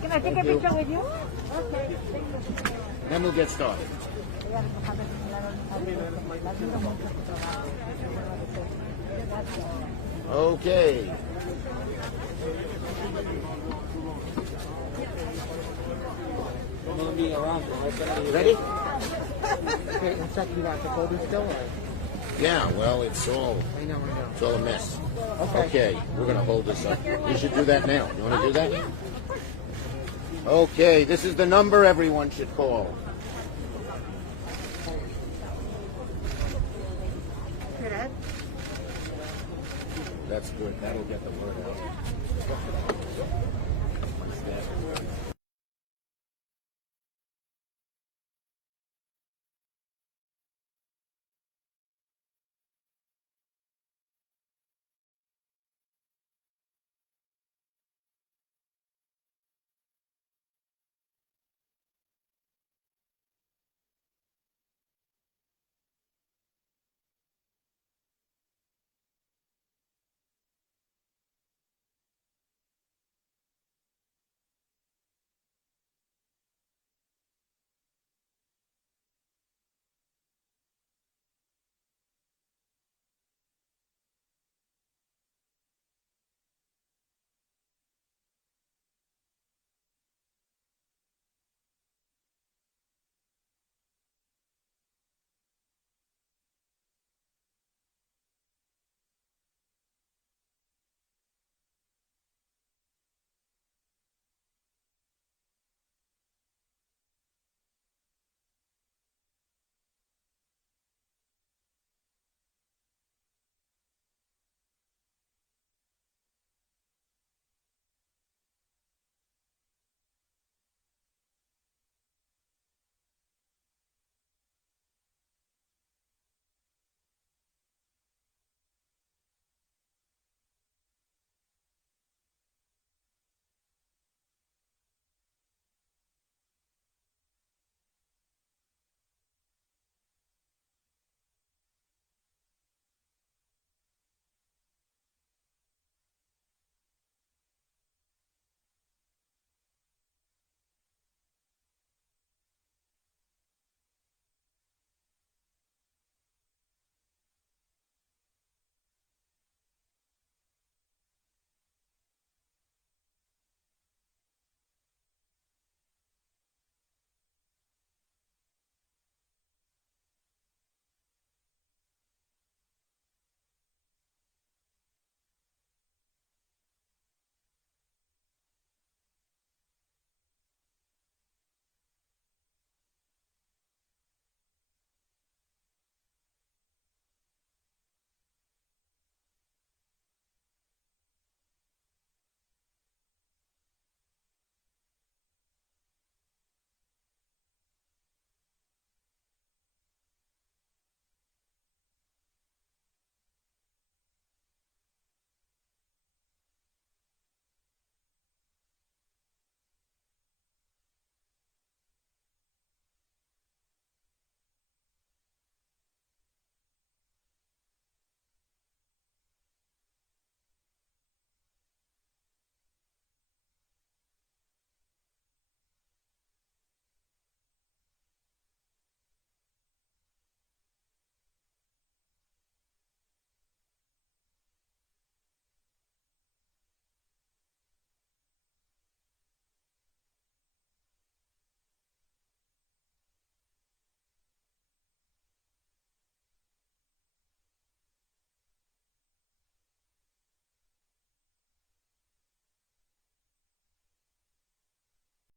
Can I take a picture with you? Okay. Then we'll get started. Okay. Ready? Yeah, well, it's all a mess. Okay, we're going to hold this up. You should do that now. You want to do that? Okay, this is the number everyone should call. That's good. That'll get the word out.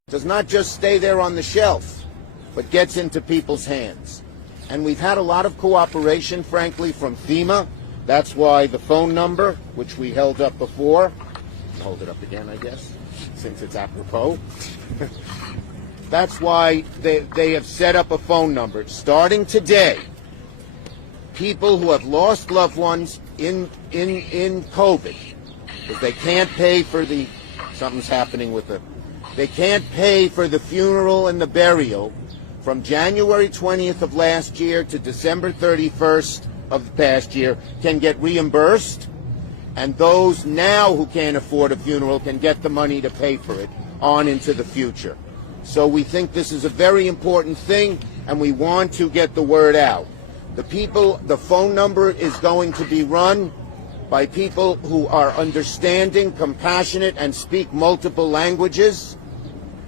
Does not just stay there on the shelf, but gets into people's hands. And we've had a lot of cooperation, frankly, from FEMA. That's why the phone number, which we held up before, hold it up again, I guess, since it's apropos. That's why they have set up a phone number. Starting today, people who have lost loved ones in COVID, because they can't pay for something's happening with they can't pay for the funeral and the burial from January 20th of last year to December 31st of the past year can get reimbursed, and those now who can't afford a funeral can get the money to pay for it on into the future. So we think this is a very important thing, and we want to get the word out. The phone number is going to be run by people who are understanding, compassionate, and speak multiple languages.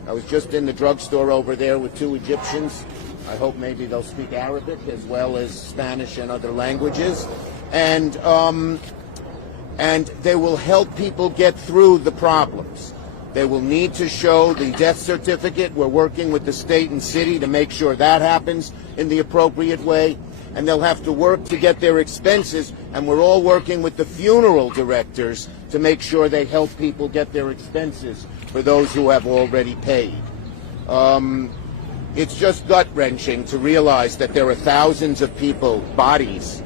I was just in the drugstore over there with 2 Egyptians. I hope maybe they'll speak Arabic as well as Spanish and other languages. And they will help people get through the problems. They will need to show the death certificate. We're working with the state and city to make sure that happens in the appropriate way. And they'll have to work to get their expenses. And we're all working with the funeral directors to make sure they help people get their expenses for those who have already paid. It's just gut-wrenching to realize that there are thousands of people, bodies,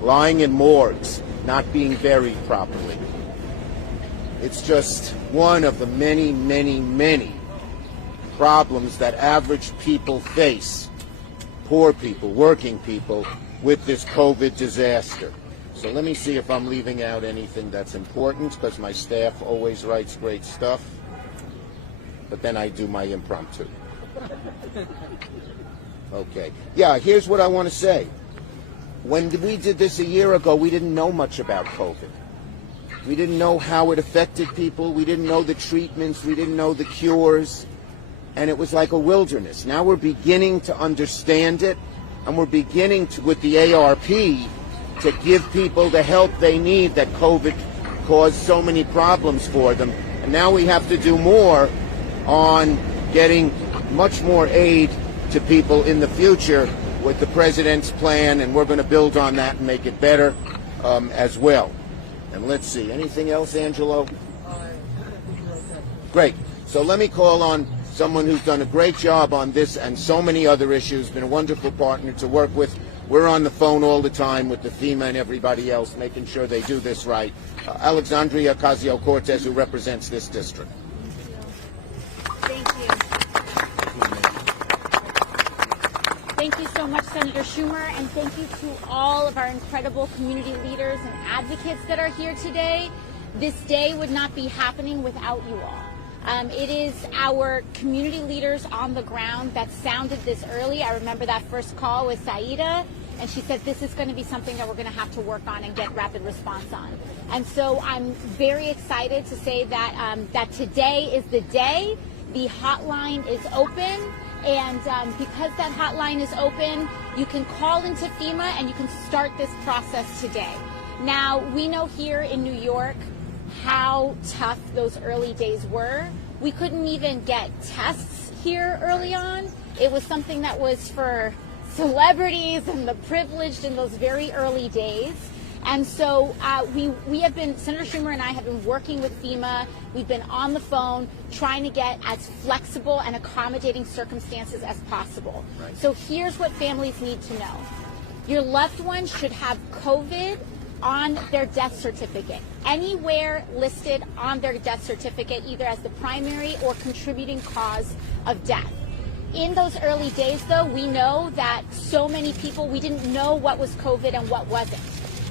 lying in morgues, not being buried properly. It's just one of the many, many, many problems that average people face, poor people, working people, with this COVID disaster. So let me see if I'm leaving out anything that's important, because my staff always writes great stuff, but then I do my impromptu. Okay. Yeah, here's what I want to say. When we did this a year ago, we didn't know much about COVID. We didn't know how it affected people. We didn't know the treatments. We didn't know the cures. And it was like a wilderness. Now we're beginning to understand it, and we're beginning to, with the ARP, to give people the help they need that COVID caused so many problems for them. And now we have to do more on getting much more aid to people in the future with the president's plan, and we're going to build on that and make it better as well. And let's see, anything else, Angelo? Great. So let me call on someone who's done a great job on this and so many other issues, been a wonderful partner to work with. We're on the phone all the time with the FEMA and everybody else, making sure they do this right. Alexandria Ocasio-Cortez, who represents this district. Thank you. Thank you so much, Senator Schumer, and thank you to all of our incredible community leaders and advocates that are here today. This day would not be happening without you all. It is our community leaders on the ground that sounded this early. I remember that first call with Saida, and she said this is going to be something that we're going to have to work on and get rapid response on. And so I'm very excited to say that that today is the day. The hotline is open, and because that hotline is open, you can call into FEMA and you can start this process today. Now, we know here in New York how tough those early days were. We couldn't even get tests here early on. It was something that was for celebrities and the privileged in those very early days. And so we have been, Senator Schumer and I have been working with FEMA. We've been on the phone trying to get as flexible and accommodating circumstances as possible. Right. So here's what families need to know. Your loved one should have COVID on their death certificate, anywhere listed on their death certificate, either as the primary or contributing cause of death. In those early days, though, we know that so many people, we didn't know what was COVID and what wasn't.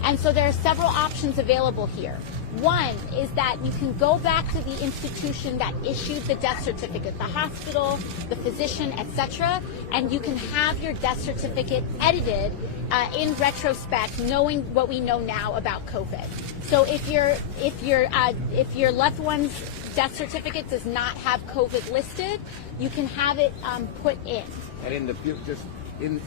And so there are several options available here. One is that you can go back to the institution that issued the death certificate, the hospital, the physician, etc., and you can have your death certificate edited in retrospect, knowing what we know now about COVID. So if your loved one's death certificate does not have COVID listed, you can have it put in. And in the future,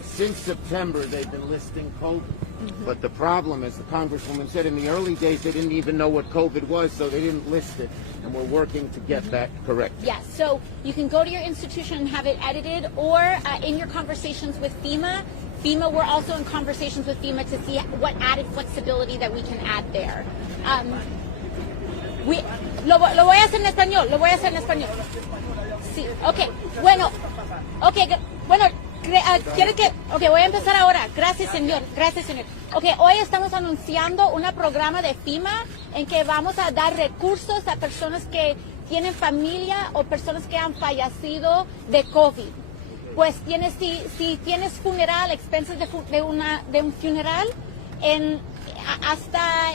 since September, they've been listing COVID. Mm-hmm. But the problem, as the Congresswoman said, in the early days, they didn't even know what COVID was, so they didn't list it. And we're working to get that correct. Yes, so you can go to your institution and have it edited, or in your conversations with FEMA, we're also in conversations with FEMA to see what added flexibility that we can add there. Lo voy a hacer en español, Sí, okay, bueno, ¿quiere que? Ok, voy a empezar ahora. Gracias, señor. Ok, hoy estamos anunciando un programa de FEMA en que vamos a dar recursos a personas que tienen familia o personas que han fallecido de COVID. Pues si tienes funeral, expensas de un funeral, hasta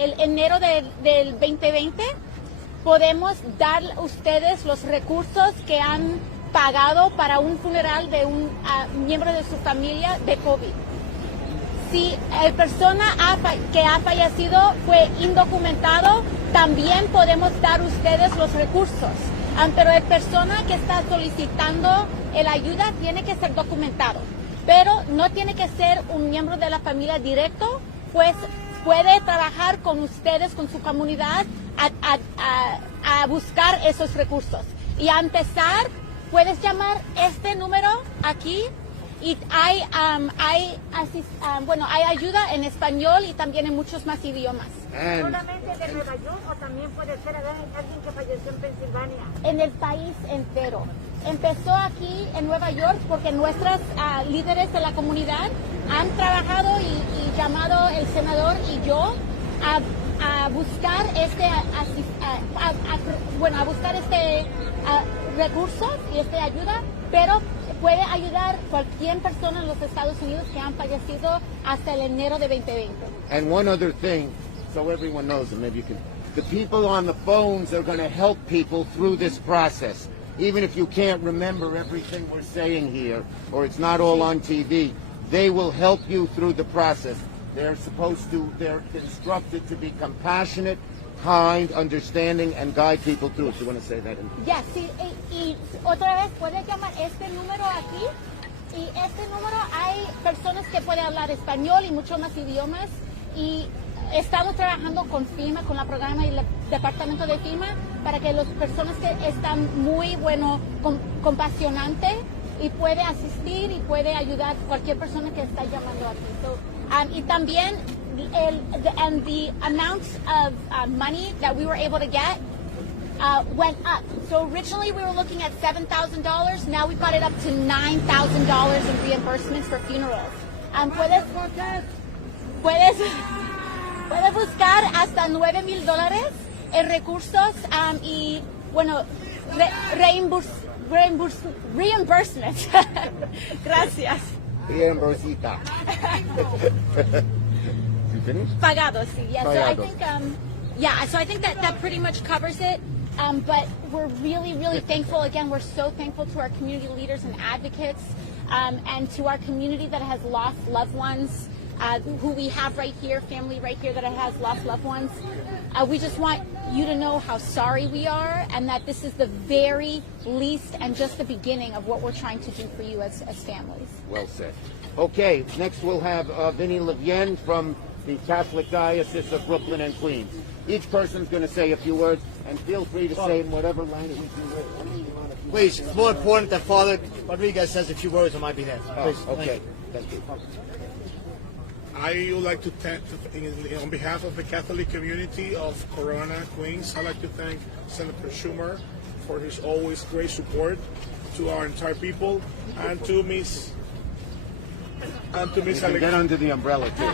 el enero del 2020, podemos dar a ustedes los recursos que han pagado para un funeral de un miembro de su familia de COVID. Si el persona que ha fallecido fue indocumentado, también podemos dar a ustedes los recursos. Pero el persona que está solicitando la ayuda tiene que ser documentado. Pero no tiene que ser un miembro de la familia directo, pues puede trabajar con ustedes, con su comunidad, a buscar esos recursos. Y a empezar, puedes llamar este número aquí y hay ayuda en español y también en muchos más idiomas. ¿Solamente de Nueva York o también puede ser alguien que falleció en Pensilvania? En el país entero. Empezó aquí en Nueva York porque nuestros líderes de la comunidad han trabajado y llamado el senador y yo a buscar recursos y esta ayuda, pero puede ayudar cualquier persona en los Estados Unidos que han fallecido hasta el enero de 2020. And one other thing, so everyone knows, and maybe you can, the people on the phones are going to help people through this process. Even if you can't remember everything we're saying here, or it's not all on TV, they will help you through the process. They're instructed to be compassionate, kind, understanding, and guide people through it. Do you want to say that? Ya, sí, y otra vez puedes llamar este número aquí, y este número hay personas que pueden hablar español y muchos más idiomas, y estamos trabajando con FEMA, con la programa y el departamento de FEMA, para que las personas que están muy compasionantes y puede asistir y puede ayudar a cualquier persona que está llamando aquí. So, y también the amount of money that we were able to get went up. So originally we were looking at $7,000. Now we got it up to $9,000 in reimbursements for funerals. Puedes buscar hasta $9,000 en recursos y bueno reimbursement. Gracias. Reimbursita. You finished? Pagado, sí. Yeah. So I Pagado. think, so I think that pretty much covers it. But we're really, really thankful. Again, we're so thankful to our community leaders and advocates, and to our community that has lost loved ones, who we have right here, family right here that has lost loved ones. We just want you to know how sorry we are, and that this is the very least and just the beginning of what we're trying to do for you as families. Well said. Okay, next we'll have Vinny Levien from the Catholic Diocese of Brooklyn and Queens. Each person's going to say a few words, and feel free to say in whatever language you want. Please, it's more important that Father Rodriguez says a few words on my behalf. Please, Okay, thank you. I would like to thank, on behalf of the Catholic community of Corona, Queens, I'd like to thank Senator Schumer for his always great support to our entire people, and to Miss You can get under the umbrella too.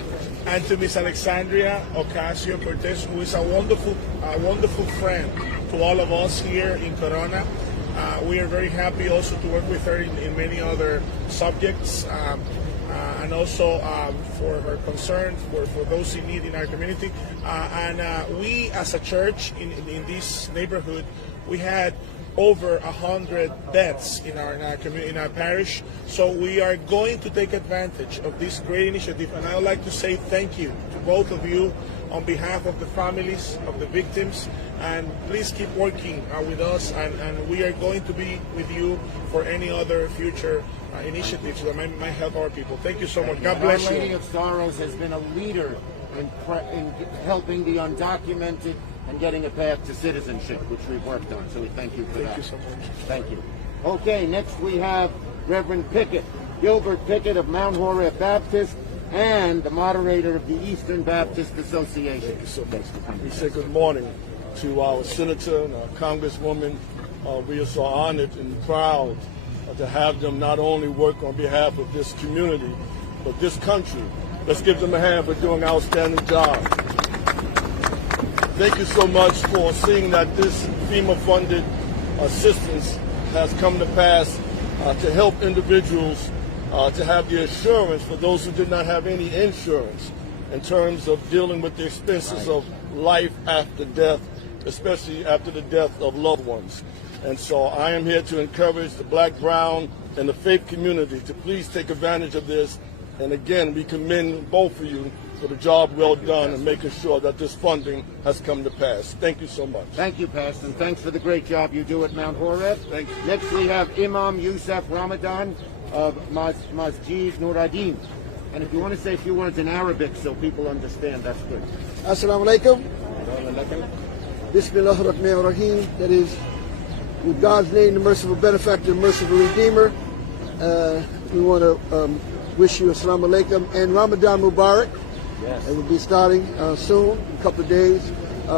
and to Miss Alexandria Ocasio-Cortez, who is a wonderful friend to all of us here in Corona. We are very happy also to work with her in many other subjects, and also for her concern for those in need in our community. And we, as a church in this neighborhood, we had over 100 deaths in our community, in our parish. So we are going to take advantage of this great initiative, and I would like to say thank you to both of you on behalf of the families of the victims, and please keep working with us, and we are going to be with you for any other future initiatives that might help our people. Thank you so much. God bless Our Lady you. of Sorrows has been a leader in helping the undocumented and getting a path to citizenship, which we've worked on. So we thank you for that. Thank you so much. Thank you. Okay, next we have Reverend Pickett, Gilbert Pickett of Mount Horeb Baptist, and the moderator of the Eastern Baptist Association. Thank you so much. We say good morning to our senator and our congresswoman. We are so honored and proud to have them not only work on behalf of this community, but this country. Let's give them a hand for doing an outstanding job. Thank you so much for seeing that this FEMA-funded assistance has come to pass to help individuals to have the assurance for those who did not have any insurance in terms of dealing with the expenses of life after death. especially after the death of loved ones. And so I am here to encourage the Black, brown, and the faith community to please take advantage of this. And again, we commend both of you for the job well done and making sure that this funding has come to pass. Thank you so much. Thank you, Pastor, and thanks for the great job you do at Mount Horeb. Thank you. Next, we have Imam Yusuf Ramadan of Masjid Nuradin. And if you want to say a few words in Arabic so people understand, that's good. Assalamu alaikum. Bismillah ar-Rahman ar-Rahim. That is, with God's name, the merciful benefactor, the merciful redeemer. We want to wish you Assalamu alaikum and Ramadan Mubarak. Yes. It will be starting soon, in a couple of days.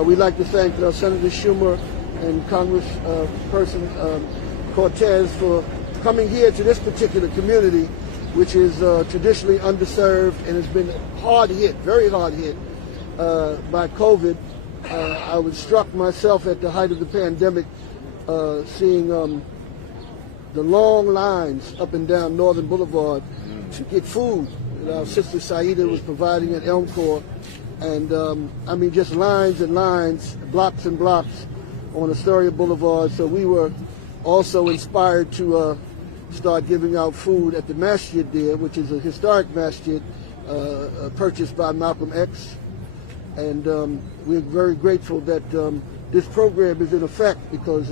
We'd like to thank Senator Schumer and Congressperson Cortez for coming here to this particular community, which is traditionally underserved and has been hard hit, very hard hit by COVID. I was struck myself at the height of the pandemic seeing the long lines up and down Northern Boulevard to get food. Our sister Saida was providing at Elmcor, and I mean just lines and lines, blocks and blocks on Astoria Boulevard. So we were also inspired to start giving out food at the masjid there, which is a historic masjid purchased by Malcolm X. And we're very grateful that this program is in effect because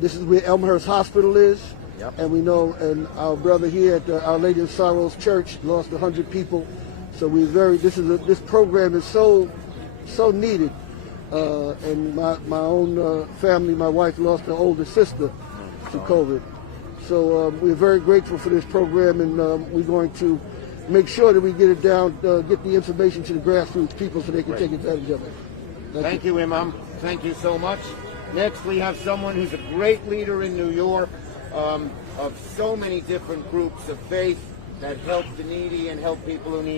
this is where Elmhurst Hospital is. Yep. And we know, and our brother here at Our Lady of Sorrows Church lost 100 people. So this program is so needed. And my own family, my wife lost her older sister to COVID. So we're very grateful for this program, and we're going to make sure that we get it down, get the information to the grassroots people so they can take advantage of it. Thank you, Imam. Thank you so much. Next, we have someone who's a great leader in New York of so many different groups of faith that help the needy and help people who need